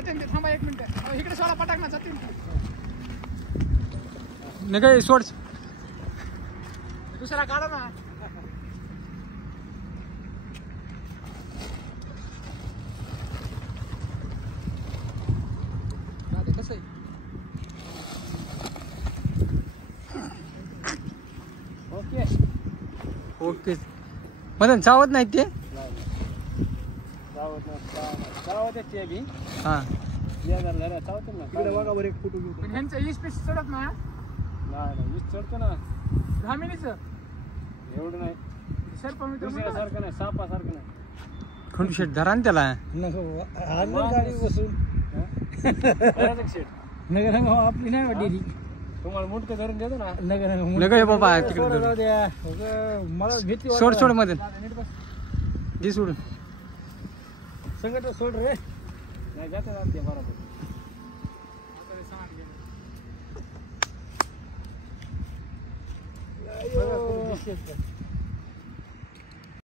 जाते ते थांबा 1 मिनिट इकडे सोडा पटाक ना जाते नाही काय सोड दुसरा काढा ना कसं आहे ओके ओके मदन चावत नाही ते हा ह्यांचं 20 पीस चढत ना चढतो ना 10 मिनिट एवढं नाही सर पण सारखं नाही सापासारखं नाही खंडू शेट धरा ना त्याला गाडी बसून नगर आपली नाही वाटली तुम्हाला मुंडकं धरून देतो ना नका बाबा तिकडे मला भीती सोड सोड मदन दे सोडून संकट सोड रे नाही जाते जाते बरोबर